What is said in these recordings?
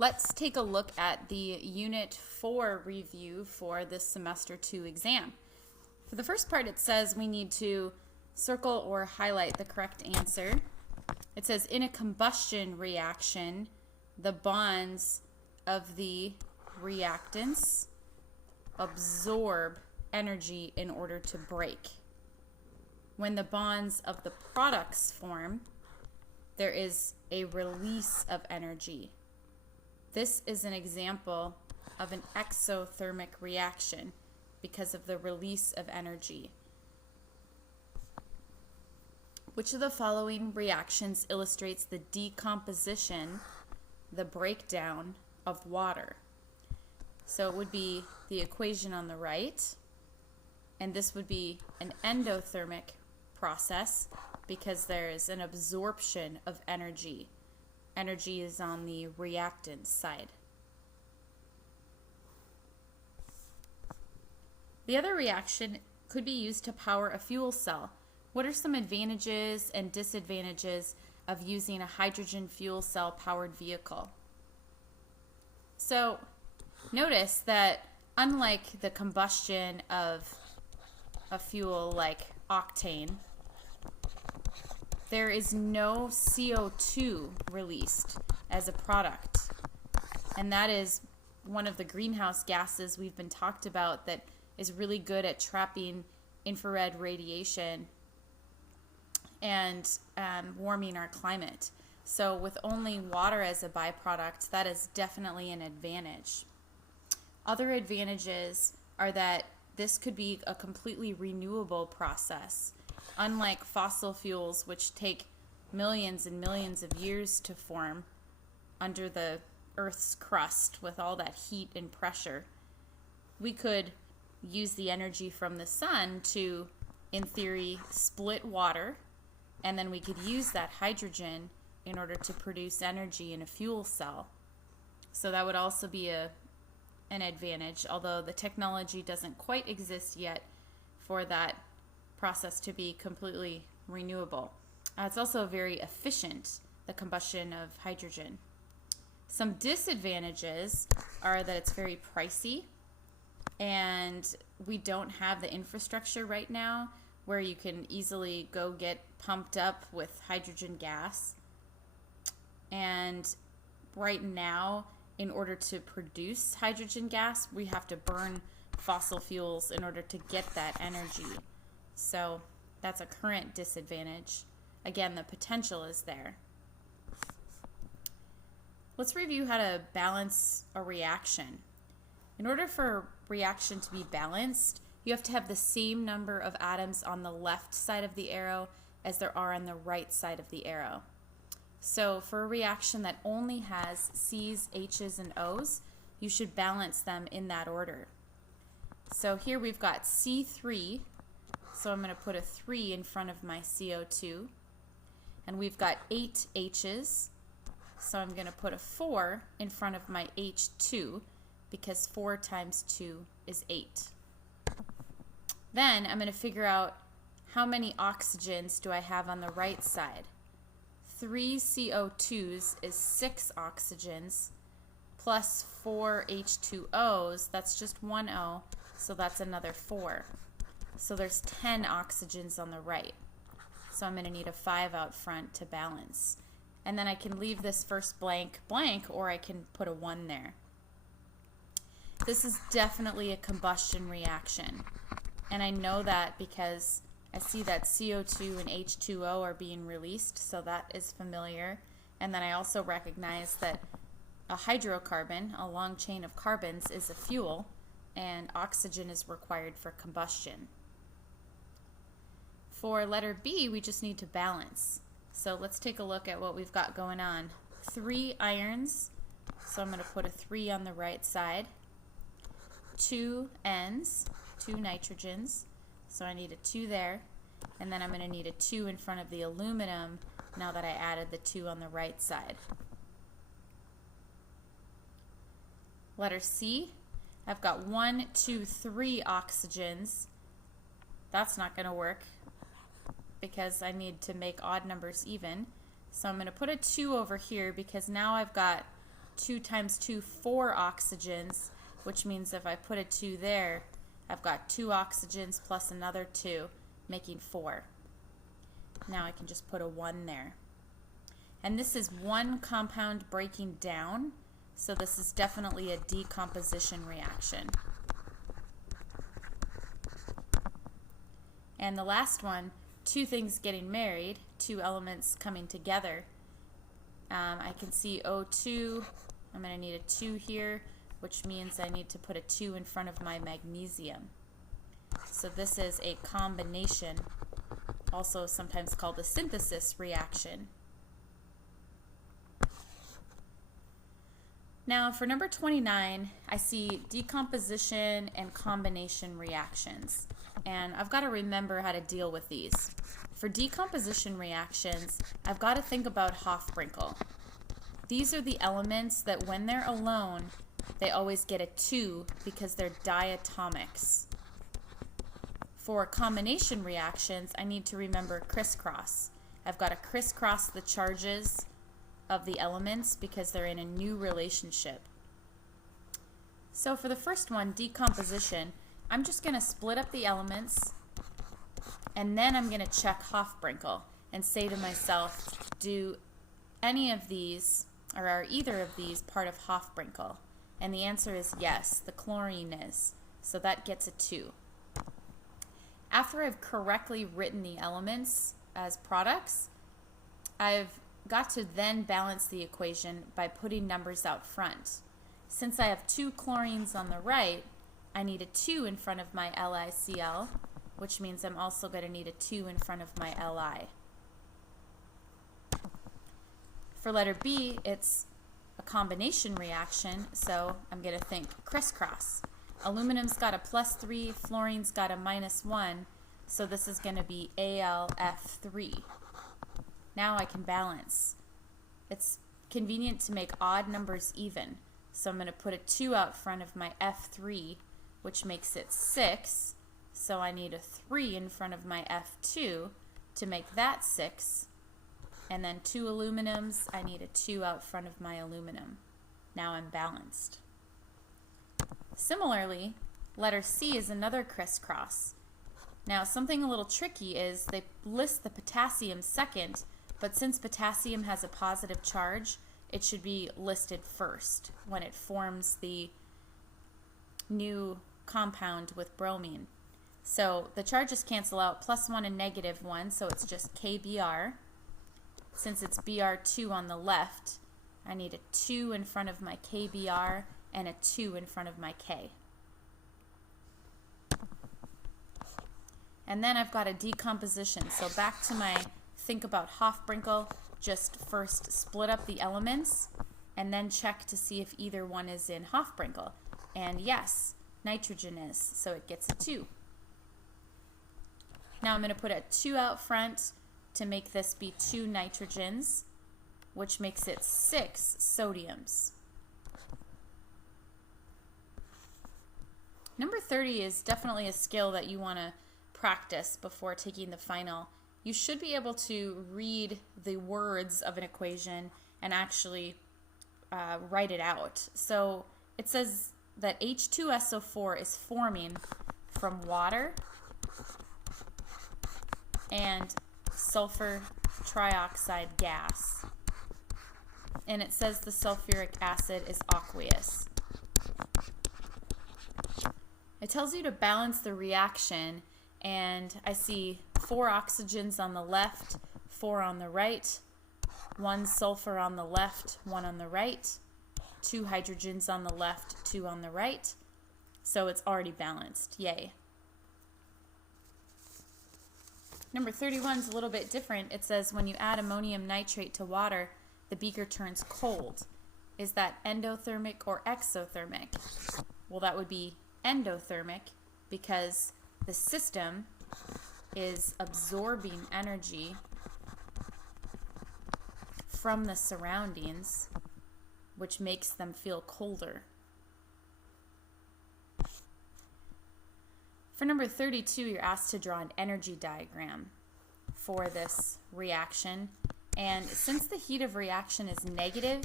Let's take a look at the Unit 4 review for this Semester 2 exam. For the first part, it says we need to circle or highlight the correct answer. It says in a combustion reaction, the bonds of the reactants absorb energy in order to break. When the bonds of the products form, there is a release of energy. This is an example of an exothermic reaction because of the release of energy. Which of the following reactions illustrates the decomposition, the breakdown of water? So it would be the equation on the right, and this would be an endothermic process because there is an absorption of energy. Energy is on the reactant side. The other reaction could be used to power a fuel cell. What are some advantages and disadvantages of using a hydrogen fuel cell powered vehicle? So notice that unlike the combustion of a fuel like octane, there is no CO2 released as a product. And that is one of the greenhouse gases we've been talked about that is really good at trapping infrared radiation and warming our climate. So with only water as a byproduct, that is definitely an advantage. Other advantages are that this could be a completely renewable process. Unlike fossil fuels, which take millions and millions of years to form under the Earth's crust with all that heat and pressure, we could use the energy from the sun to, in theory, split water, and then we could use that hydrogen in order to produce energy in a fuel cell. So that would also be an advantage, although the technology doesn't quite exist yet for that process to be completely renewable. It's also very efficient, the combustion of hydrogen. Some disadvantages are that it's very pricey, and we don't have the infrastructure right now where you can easily go get pumped up with hydrogen gas. And right now, in order to produce hydrogen gas, we have to burn fossil fuels in order to get that energy. So that's a current disadvantage. Again, the potential is there. Let's review how to balance a reaction. In order for a reaction to be balanced, you have to have the same number of atoms on the left side of the arrow as there are on the right side of the arrow. So for a reaction that only has C's, H's, and O's, you should balance them in that order. So here we've got C3, so I'm going to put a 3 in front of my CO2. And we've got 8 H's, so I'm going to put a 4 in front of my H2 because 4 times 2 is 8. Then I'm going to figure out how many oxygens do I have on the right side. 3 CO2s is 6 oxygens plus 4 H2Os, that's just 1 O, so that's another 4. So there's 10 oxygens on the right. So I'm going to need a 5 out front to balance. And then I can leave this first blank blank, or I can put a 1 there. This is definitely a combustion reaction. And I know that because I see that CO2 and H2O are being released, so that is familiar. And then I also recognize that a hydrocarbon, a long chain of carbons, is a fuel, and oxygen is required for combustion. For letter B, we just need to balance. So let's take a look at what we've got going on. 3 irons, so I'm going to put a 3 on the right side. 2 Ns, 2 nitrogens, so I need a 2 there. And then I'm going to need a 2 in front of the aluminum now that I added the 2 on the right side. Letter C, I've got 1, 2, 3 oxygens. That's not going to work because I need to make odd numbers even. So I'm going to put a 2 over here because now I've got 2 times 2, 4 oxygens, which means if I put a 2 there, I've got 2 oxygens plus another 2, making 4. Now I can just put a 1 there. And this is one compound breaking down, so this is definitely a decomposition reaction. And the last one, 2 things getting married, 2 elements coming together. I can see O2, I'm going to need a 2 here, which means I need to put a 2 in front of my magnesium. So this is a combination, also sometimes called a synthesis reaction. Now for number 29, I see decomposition and combination reactions. And I've got to remember how to deal with these. For decomposition reactions, I've got to think about Hofbrinkel. These are the elements that when they're alone, they always get a 2 because they're diatomics. For combination reactions, I need to remember crisscross. I've got to crisscross the charges of the elements because they're in a new relationship. So for the first one, decomposition, I'm just going to split up the elements, and then I'm going to check Hofbrinkel and say to myself, do any of these, or are either of these part of Hofbrinkel? And the answer is yes, the chlorine is. So that gets a 2. After I've correctly written the elements as products, I've got to then balance the equation by putting numbers out front. Since I have 2 chlorines on the right, I need a 2 in front of my LiCl, which means I'm also going to need a 2 in front of my Li. For letter B, it's a combination reaction, so I'm going to think crisscross. Aluminum's got a +3, fluorine's got a -1, so this is going to be AlF3. Now I can balance. It's convenient to make odd numbers even, so I'm going to put a 2 out front of my F3, which makes it 6, so I need a 3 in front of my F2 to make that 6, and then 2 aluminums, I need a 2 out front of my aluminum. Now I'm balanced. Similarly, letter C is another crisscross. Now something a little tricky is they list the potassium second, but since potassium has a positive charge, it should be listed first when it forms the new compound with bromine. So the charges cancel out, +1 and -1, so it's just KBr. Since it's Br2 on the left, I need a 2 in front of my KBr and a 2 in front of my K. And then I've got a decomposition. So back to my think about Hofbrinkel, just first split up the elements and then check to see if either one is in Hofbrinkel. And yes, nitrogen is, so it gets a 2. Now I'm going to put a 2 out front to make this be 2 nitrogens, which makes it 6 sodiums. Number 30 is definitely a skill that you want to practice before taking the final. You should be able to read the words of an equation and actually write it out. So it says that H2SO4 is forming from water and sulfur trioxide gas. And it says the sulfuric acid is aqueous. It tells you to balance the reaction, and I see 4 oxygens on the left, 4 on the right, 1 sulfur on the left, 1 on the right, 2 hydrogens on the left, 2 on the right. So it's already balanced. Yay. Number 31 is a little bit different. It says when you add ammonium nitrate to water, the beaker turns cold. Is that endothermic or exothermic? Well, that would be endothermic because the system is absorbing energy from the surroundings, which makes them feel colder. For number 32, you're asked to draw an energy diagram for this reaction. And since the heat of reaction is negative,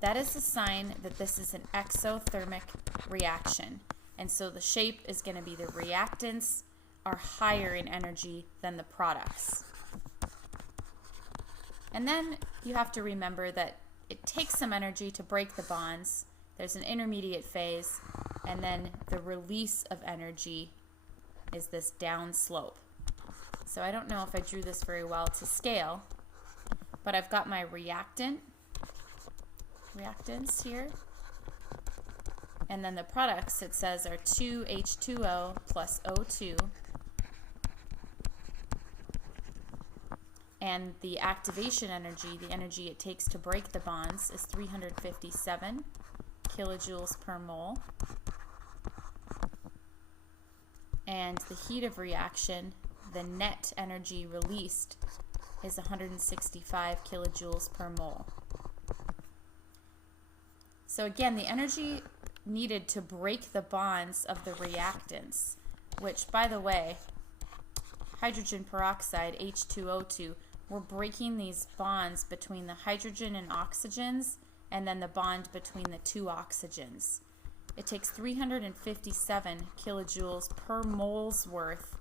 that is a sign that this is an exothermic reaction. And so the shape is going to be the reactants are higher in energy than the products. And then you have to remember that it takes some energy to break the bonds. There's an intermediate phase, and then the release of energy is this down slope. So I don't know if I drew this very well to scale, but I've got my reactants here. And then the products, it says, are 2H2O plus O2. And the activation energy, the energy it takes to break the bonds, is 357 kilojoules per mole. And the heat of reaction, the net energy released, is 165 kilojoules per mole. So again, the energy needed to break the bonds of the reactants, which, by the way, hydrogen peroxide, H2O2, we're breaking these bonds between the hydrogen and oxygens, and then the bond between the two oxygens. It takes 357 kilojoules per mole's worth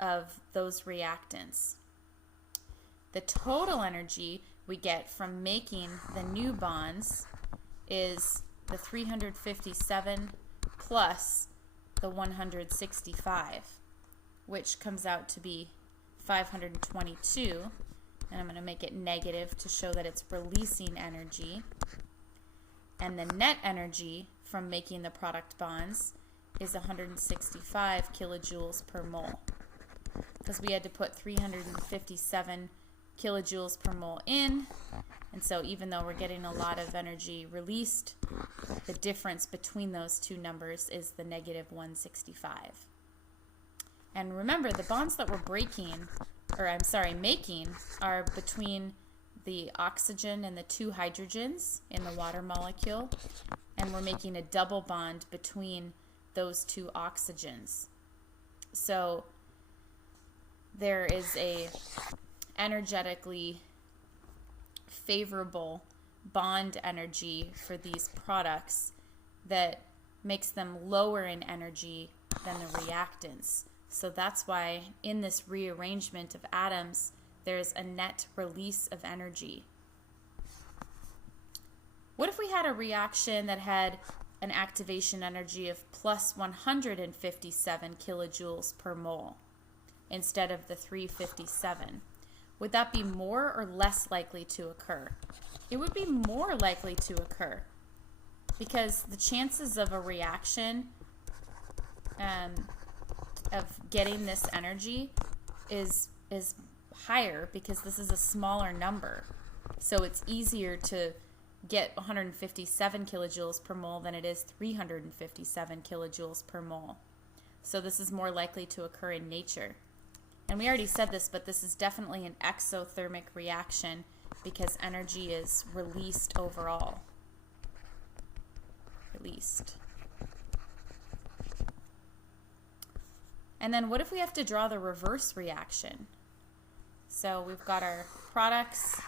of those reactants. The total energy we get from making the new bonds is the 357 plus the 165, which comes out to be 522, and I'm going to make it negative to show that it's releasing energy. And the net energy from making the product bonds is 165 kilojoules per mole, because we had to put 357 kilojoules per mole in, and so even though we're getting a lot of energy released, the difference between those two numbers is the negative 165. And remember, the bonds that we're making are between the oxygen and the two hydrogens in the water molecule, and we're making a double bond between those two oxygens. So there is a energetically favorable bond energy for these products that makes them lower in energy than the reactants. So that's why in this rearrangement of atoms, there's a net release of energy. What if we had a reaction that had an activation energy of plus 157 kilojoules per mole instead of the 357? Would that be more or less likely to occur? It would be more likely to occur, because the chances of a reaction of getting this energy is higher, because this is a smaller number. So it's easier to get 157 kilojoules per mole than it is 357 kilojoules per mole. So this is more likely to occur in nature. And we already said this, but this is definitely an exothermic reaction because energy is released overall. And then what if we have to draw the reverse reaction? So we've got our products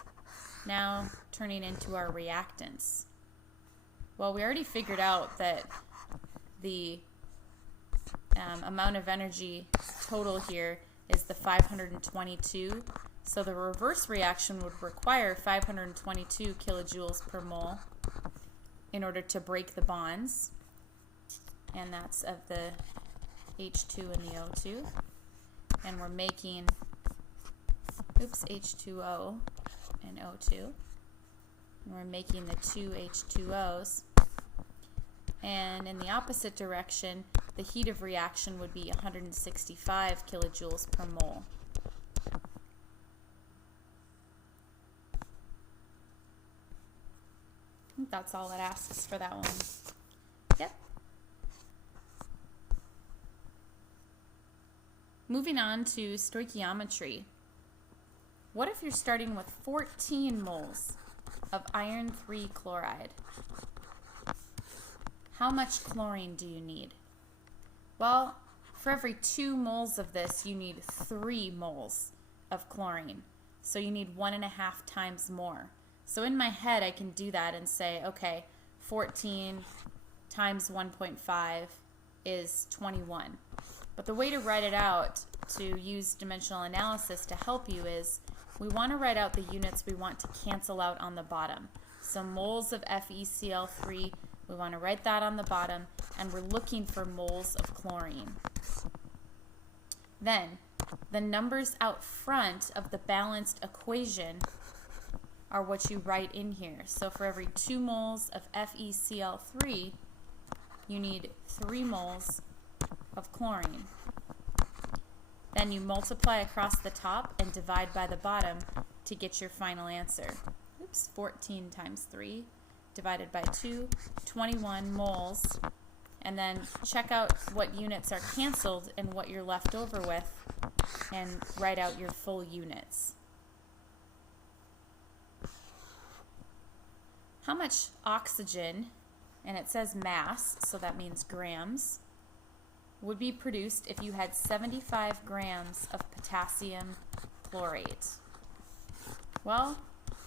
now turning into our reactants. Well, we already figured out that the amount of energy total here is the 522. So the reverse reaction would require 522 kilojoules per mole in order to break the bonds. And that's of the H2 and the O2. And we're making, H2O and O2. And we're making the two H2Os. And in the opposite direction, the heat of reaction would be 165 kilojoules per mole. I think that's all it asks for that one. Yep. Moving on to stoichiometry. What if you're starting with 14 moles of iron 3 chloride? How much chlorine do you need? Well, for every 2 moles of this, you need 3 moles of chlorine. So you need 1.5 times more. So in my head, I can do that and say, okay, 14 times 1.5 is 21. But the way to write it out, to use dimensional analysis to help you, is we want to write out the units we want to cancel out on the bottom. So moles of FeCl3, we want to write that on the bottom, and we're looking for moles of chlorine. Then, the numbers out front of the balanced equation are what you write in here. So for every 2 moles of FeCl3, you need 3 moles of chlorine. Then you multiply across the top and divide by the bottom to get your final answer. Oops, 14 times 3 divided by 2, 21 moles. And then check out what units are canceled and what you're left over with, and write out your full units. How much oxygen, and it says mass, so that means grams, would be produced if you had 75 grams of potassium chlorate? Well,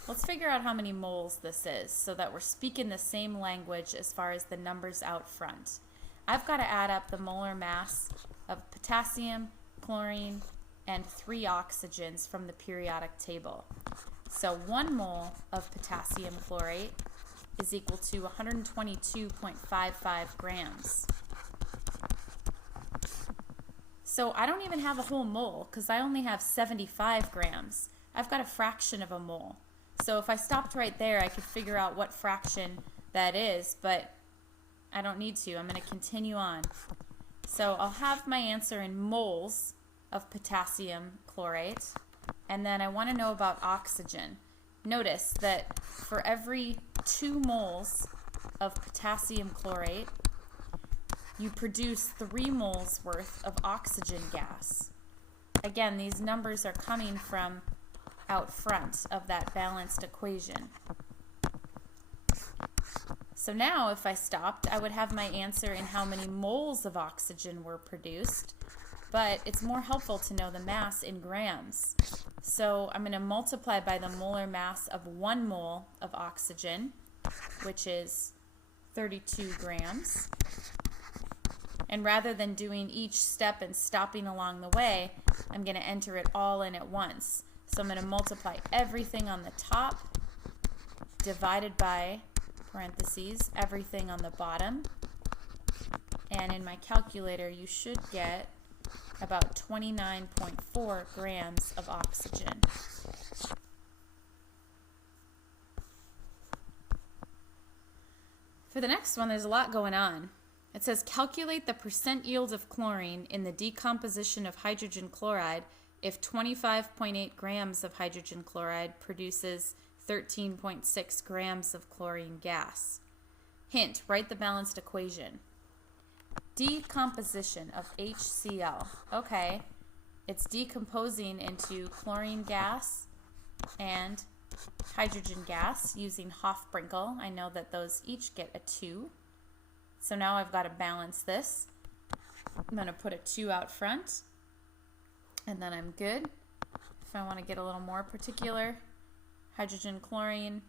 let's figure out how many moles this is so that we're speaking the same language as far as the numbers out front. I've got to add up the molar mass of potassium, chlorine, and 3 oxygens from the periodic table. So 1 mole of potassium chlorate is equal to 122.55 grams. So I don't even have a whole mole because I only have 75 grams. I've got a fraction of a mole. So if I stopped right there, I could figure out what fraction that is, but I don't need to. I'm going to continue on. So I'll have my answer in moles of potassium chlorate, and then I want to know about oxygen. Notice that for every 2 moles of potassium chlorate, you produce 3 moles worth of oxygen gas. Again, these numbers are coming from out front of that balanced equation. So now if I stopped, I would have my answer in how many moles of oxygen were produced, but it's more helpful to know the mass in grams. So I'm going to multiply by the molar mass of 1 mole of oxygen, which is 32 grams. And rather than doing each step and stopping along the way, I'm going to enter it all in at once. So I'm going to multiply everything on the top, divided by, parentheses, everything on the bottom. And in my calculator, you should get about 29.4 grams of oxygen. For the next one, there's a lot going on. It says calculate the percent yield of chlorine in the decomposition of hydrogen chloride if 25.8 grams of hydrogen chloride produces 13.6 grams of chlorine gas. Hint, write the balanced equation. Decomposition of HCl. Okay, it's decomposing into chlorine gas and hydrogen gas using Hofbrinkel. I know that those each get a 2. So now I've got to balance this. I'm going to put a 2 out front, and then I'm good. If I want to get a little more particular, hydrogen chlorine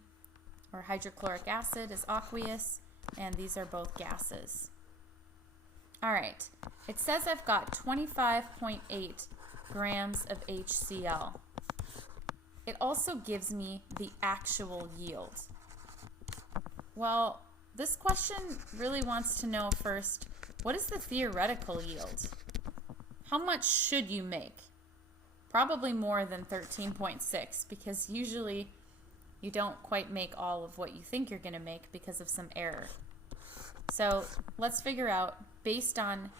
or hydrochloric acid is aqueous, and these are both gases. All right, it says I've got 25.8 grams of HCl. It also gives me the actual yield. Well, this question really wants to know first, what is the theoretical yield? How much should you make? Probably more than 13.6, because usually you don't quite make all of what you think you're going to make because of some error. So let's figure out, based on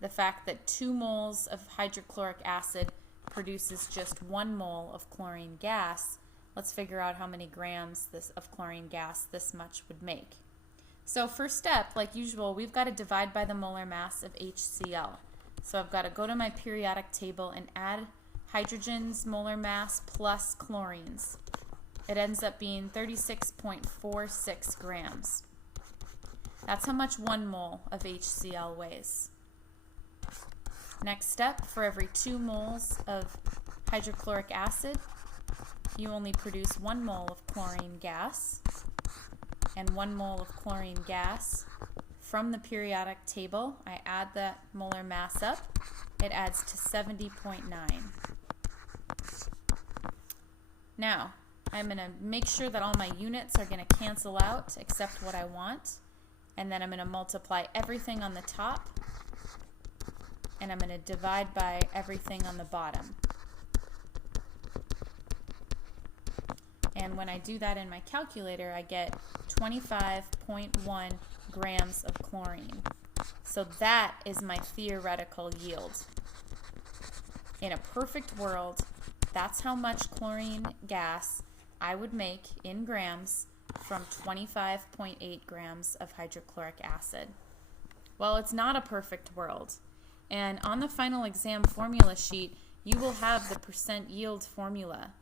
the fact that 2 moles of hydrochloric acid produces just 1 mole of chlorine gas, let's figure out how many grams of chlorine gas this much would make. So first step, like usual, we've got to divide by the molar mass of HCl. So I've got to go to my periodic table and add hydrogen's molar mass plus chlorine's. It ends up being 36.46 grams. That's how much 1 mole of HCl weighs. Next step, for every 2 moles of hydrochloric acid, you only produce 1 mole of chlorine gas, and 1 mole of chlorine gas from the periodic table. I add that molar mass up. It adds to 70.9. Now, I'm going to make sure that all my units are going to cancel out except what I want. And then I'm going to multiply everything on the top. And I'm going to divide by everything on the bottom. And when I do that in my calculator, I get 25.1 grams of chlorine. So that is my theoretical yield. In a perfect world, that's how much chlorine gas I would make in grams from 25.8 grams of hydrochloric acid. Well, it's not a perfect world. And on the final exam formula sheet, you will have the percent yield formula.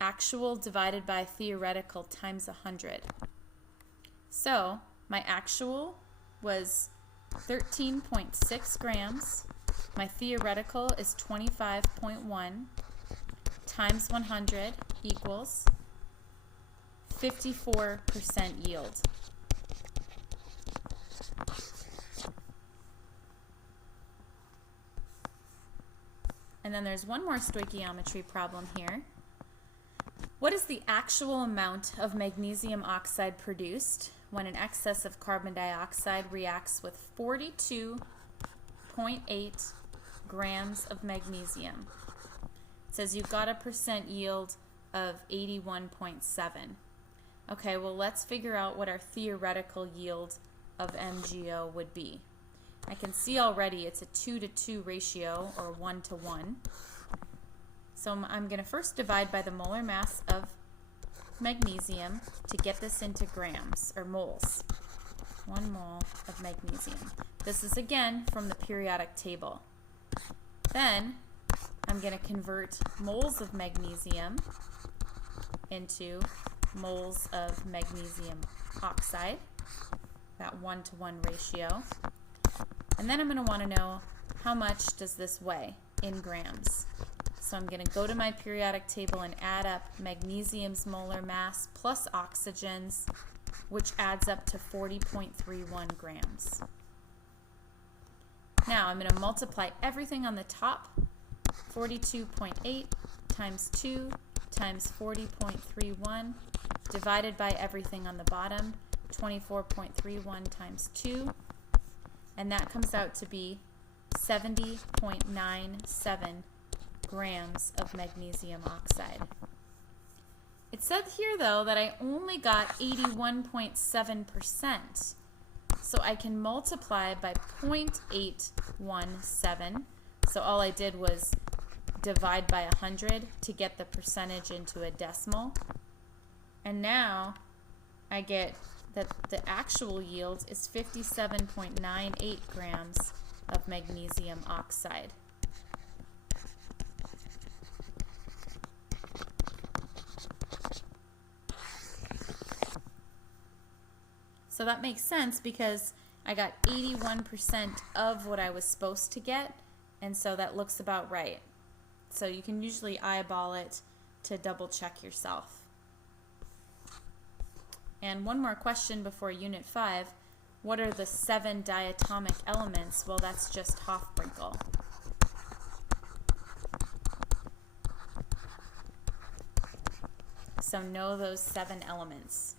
Actual divided by theoretical times 100. So my actual was 13.6 grams. My theoretical is 25.1 times 100 equals 54% yield. And then there's one more stoichiometry problem here. What is the actual amount of magnesium oxide produced when an excess of carbon dioxide reacts with 42.8 grams of magnesium? It says you've got a percent yield of 81.7. Okay, well, let's figure out what our theoretical yield of MgO would be. I can see already it's a 2-to-2 ratio, or 1-to-1. So I'm going to first divide by the molar mass of magnesium to get this into grams, or moles. 1 mole of magnesium. This is again from the periodic table. Then I'm going to convert moles of magnesium into moles of magnesium oxide, that 1-to-1 ratio. And then I'm going to want to know how much does this weigh in grams. So I'm going to go to my periodic table and add up magnesium's molar mass plus oxygen's, which adds up to 40.31 grams. Now I'm going to multiply everything on the top. 42.8 times 2 times 40.31 divided by everything on the bottom. 24.31 times 2. And that comes out to be 70.97 grams of magnesium oxide. It said here, though, that I only got 81.7%. So I can multiply by 0.817. So all I did was divide by 100 to get the percentage into a decimal. And now I get that the actual yield is 57.98 grams of magnesium oxide. So that makes sense because I got 81% of what I was supposed to get, and so that looks about right. So you can usually eyeball it to double check yourself. And one more question before Unit 5. What are the 7 diatomic elements? Well, that's just Hofbrinkel. So know those 7 elements.